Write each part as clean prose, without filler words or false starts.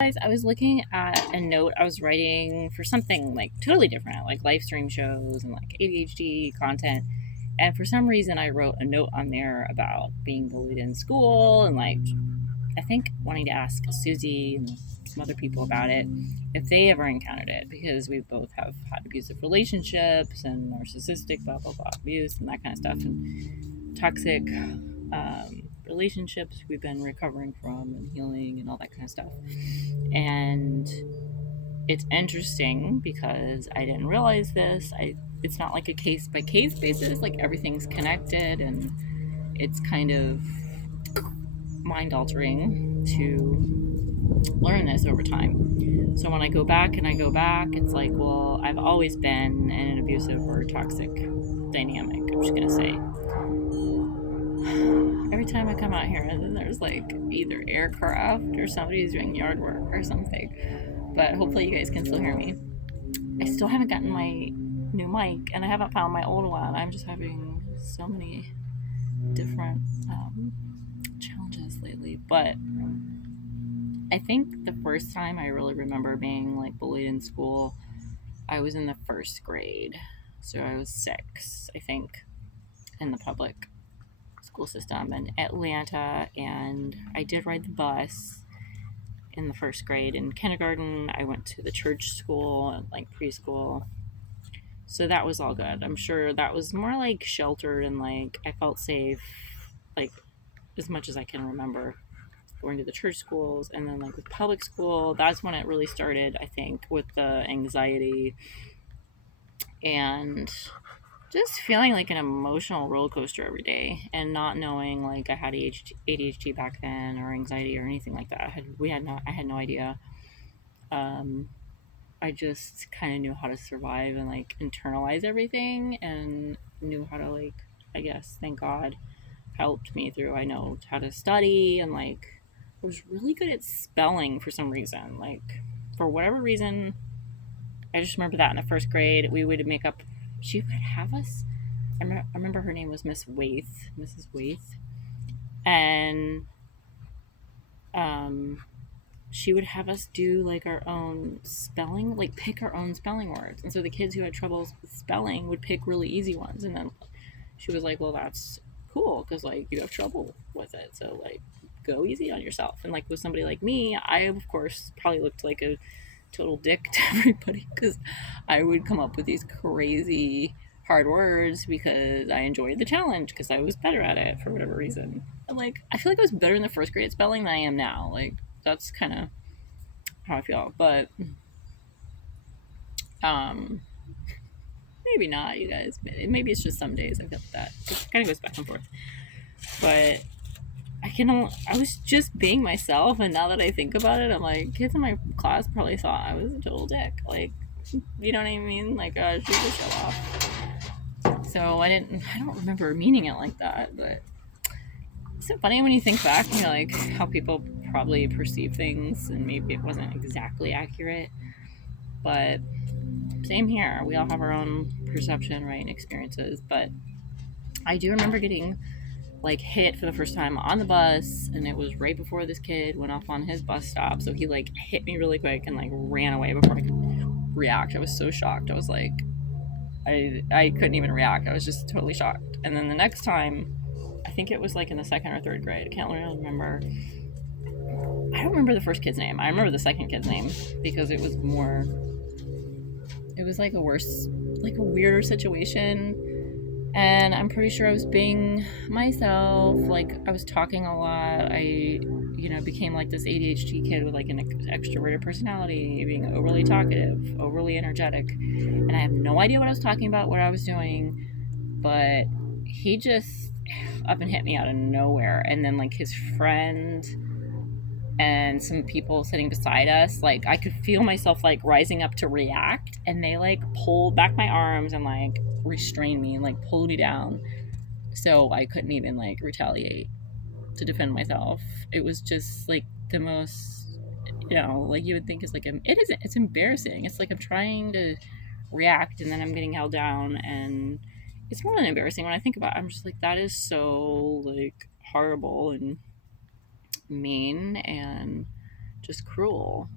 Guys, I was looking at a note I was writing for something like totally different, like live stream shows and like ADHD content. And for some reason, I wrote a note on there about being bullied in school and like, I think wanting to ask Susie and some other people about it if they ever encountered it because we both have had abusive relationships and narcissistic, blah, blah, blah, abuse and that kind of stuff. And toxic relationships we've been recovering from and healing and all that kind of stuff. And it's interesting because I didn't realize this. It's not like a case by case basis, like everything's connected, and it's kind of mind altering to learn this over time. So when I go back and I go back, it's like, well, I've always been in an abusive or toxic dynamic. I'm just gonna say every time I come out here, and then there's like either aircraft or somebody's doing yard work or something. But hopefully you guys can still hear me. I still haven't gotten my new mic, and I haven't found my old one. I'm just having so many different challenges lately. But I think the first time I really remember being like bullied in school, I was in the first grade. So I was 6, I think, in the public school system in Atlanta, and I did ride the bus in the first grade. In kindergarten, I went to the church school and like preschool. So that was all good. I'm sure that was more like sheltered and like I felt safe, like as much as I can remember going to the church schools. And then like with public school, that's when it really started, I think, with the anxiety and just feeling like an emotional roller coaster every day and not knowing like I had ADHD back then or anxiety or anything like that. I had no idea. Um, I just kind of knew how to survive and like internalize everything and knew how to like, I guess, thank God helped me through. I know how to study and like I was really good at spelling for some reason. Like for whatever reason, I just remember that in the first grade we would make up. She would have us. I remember her name was Miss Waith, Mrs. Waith, and um, she would have us do like our own spelling, like pick our own spelling words. And so the kids who had troubles with spelling would pick really easy ones. And then she was like, well, that's cool because like you have trouble with it. So like go easy on yourself. And like with somebody like me, I of course probably looked like a total dick to everybody because I would come up with these crazy hard words because I enjoyed the challenge because I was better at it for whatever reason. And like I feel like I was better in the first grade at spelling than I am now. Like that's kind of how I feel. But um, maybe not, you guys. Maybe it's just some days I feel like that. It kind of goes back and forth. But I was just being myself, and now that I think about it, I'm like, kids in my class probably thought I was a total dick. Like, you know what I mean? Like, she was show off. So I don't remember meaning it like that. But it's so funny when you think back, you know, like how people probably perceive things, and maybe it wasn't exactly accurate. But same here. We all have our own perception, right, and experiences. But I do remember getting like hit for the first time on the bus, and it was right before this kid went off on his bus stop. So he like hit me really quick and like ran away before I could react. I was so shocked. I was like, I couldn't even react. I was just totally shocked. And then the next time, I think it was like in the second or third grade. I can't really remember. I don't remember the first kid's name. I remember the second kid's name because it was more. It was like a worse, like a weirder situation, and I'm pretty sure I was being myself. Like I was talking a lot. Became like this ADHD kid with like an extroverted personality, being overly talkative, overly energetic, and I have no idea what I was talking about, what I was doing. But he just up and hit me out of nowhere, and then like his friend and some people sitting beside us, like I could feel myself like rising up to react, and they like pulled back my arms and like restrained me and like pulled me down so I couldn't even like retaliate to defend myself. It was just like the most, like you would think is like it isn't. It's embarrassing. It's like I'm trying to react and then I'm getting held down, and it's more than embarrassing when I think about it. I'm just like that is so like horrible and mean and just cruel.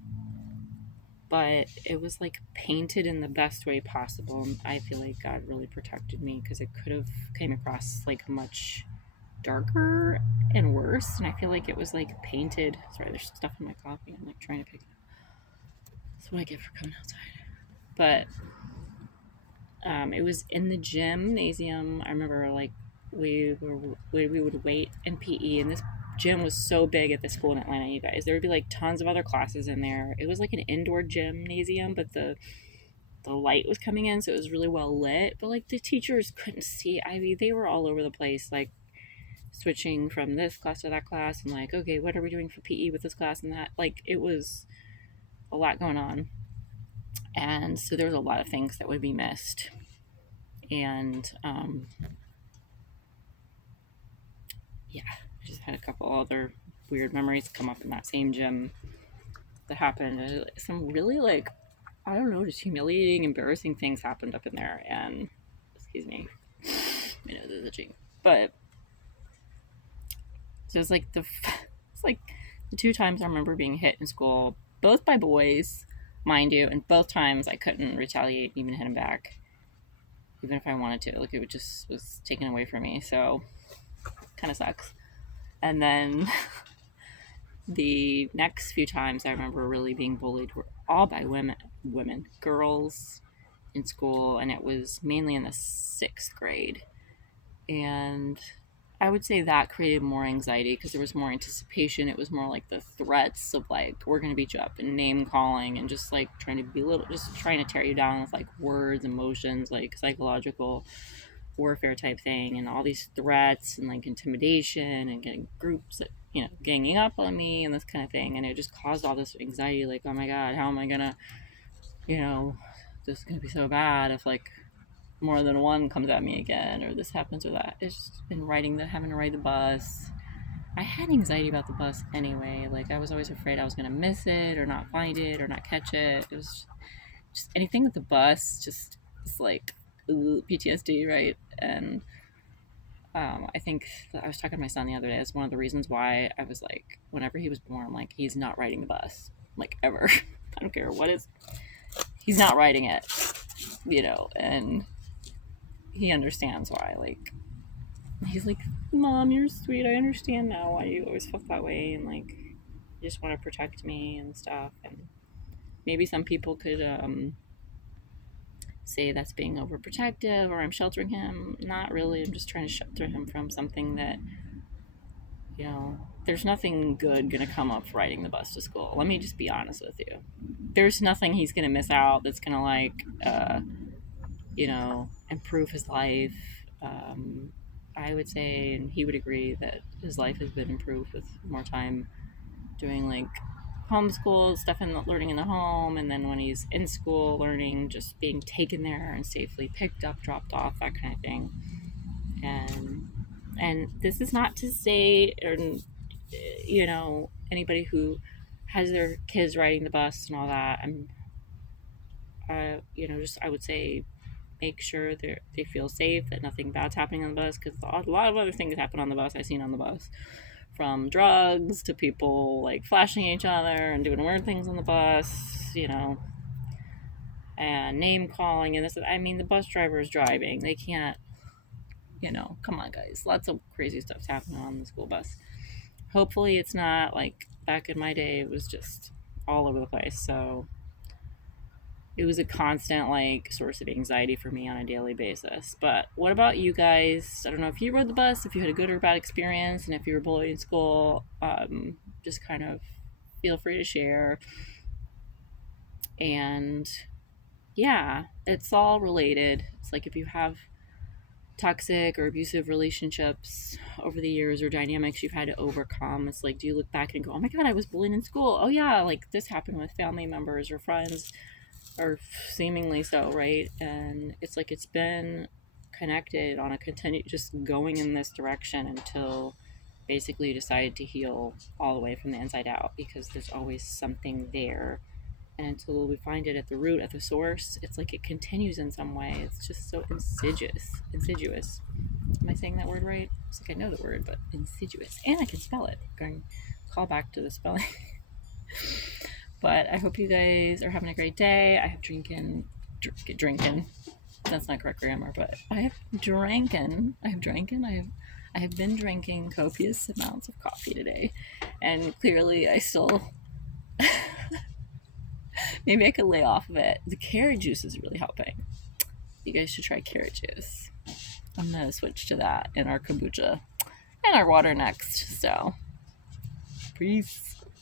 But it was like painted in the best way possible. And I feel like God really protected me because it could have came across like much darker and worse. And I feel like it was like painted. Sorry, there's stuff in my coffee. I'm like trying to pick it up. That's what I get for coming outside. But it was in the gymnasium. I remember like we would wait in PE, and this gym was so big at the school in Atlanta. You guys, there would be like tons of other classes in there. It was like an indoor gymnasium, but the light was coming in, so it was really well lit. But like the teachers couldn't see. I mean, they were all over the place, like switching from this class to that class, and like, okay, what are we doing for PE with this class and that? Like it was a lot going on, and so there was a lot of things that would be missed. And yeah, I just had a couple other weird memories come up in that same gym that happened. Some really like, I don't know, just humiliating, embarrassing things happened up in there. And excuse me, my nose is itching. But so it's like it's like the two times I remember being hit in school, both by boys, mind you, and both times I couldn't retaliate, even hit him back, even if I wanted to. Like it just was taken away from me. So kind of sucks. And then the next few times I remember really being bullied were all by girls in school, and it was mainly in the 6th grade. And I would say that created more anxiety because there was more anticipation. It was more like the threats of like, we're going to beat you up, and name calling, and just like trying to belittle, just trying to tear you down with like words, emotions, like psychological warfare type thing, and all these threats and like intimidation and getting groups that, ganging up on me and this kind of thing. And it just caused all this anxiety, like, oh my God, how am I gonna, this is gonna be so bad if like more than one comes at me again, or this happens or that. It's just been having to ride the bus. I had anxiety about the bus anyway. Like I was always afraid I was gonna miss it or not find it or not catch it. It was just anything with the bus, just it's like PTSD, right? And I think I was talking to my son the other day. It's one of the reasons why I was like, whenever he was born, I'm like, he's not riding the bus, like ever. I don't care what is, he's not riding it, and he understands why. Like, he's like, Mom, you're sweet. I understand now why you always felt that way, and like, you just want to protect me and stuff. And maybe some people could say that's being overprotective or I'm sheltering him. Not really. I'm just trying to shelter him from something that, there's nothing good going to come up riding the bus to school. Let me just be honest with you. There's nothing he's going to miss out that's going to like, improve his life. I would say, and he would agree, that his life has been improved with more time doing like homeschool stuff and learning in the home, and then when he's in school learning, just being taken there and safely picked up, dropped off, that kind of thing. And this is not to say, or anybody who has their kids riding the bus and all that, I'm just I would say make sure they feel safe, that nothing bad's happening on the bus, because a lot of other things happen on the bus I've seen on the bus, from drugs to people like flashing at each other and doing weird things on the bus, and name calling and this. I mean, the bus driver is driving. They can't, come on, guys. Lots of crazy stuff's happening on the school bus. Hopefully it's not like back in my day, it was just all over the place. So it was a constant like source of anxiety for me on a daily basis. But what about you guys? I don't know if you rode the bus, if you had a good or bad experience, and if you were bullied in school. Just kind of feel free to share. And yeah, it's all related. It's like if you have toxic or abusive relationships over the years, or dynamics you've had to overcome, it's like, do you look back and go, oh my God, I was bullied in school. Oh yeah, like this happened with family members or friends, or seemingly so, right? And it's like it's been connected on a continue, just going in this direction until basically you decide to heal all the way from the inside out, because there's always something there. And until we find it at the root, at the source, it's like it continues in some way. It's just so insidious. Am I saying that word right? It's like I know the word, but insidious. And I can spell it. Going call back to the spelling. But I hope you guys are having a great day. I have drinking. That's not correct grammar, but I have been drinking copious amounts of coffee today, and clearly I still maybe I could lay off of it. The carrot juice is really helping. You guys should try carrot juice. I'm gonna switch to that in our kombucha and our water next. So, peace.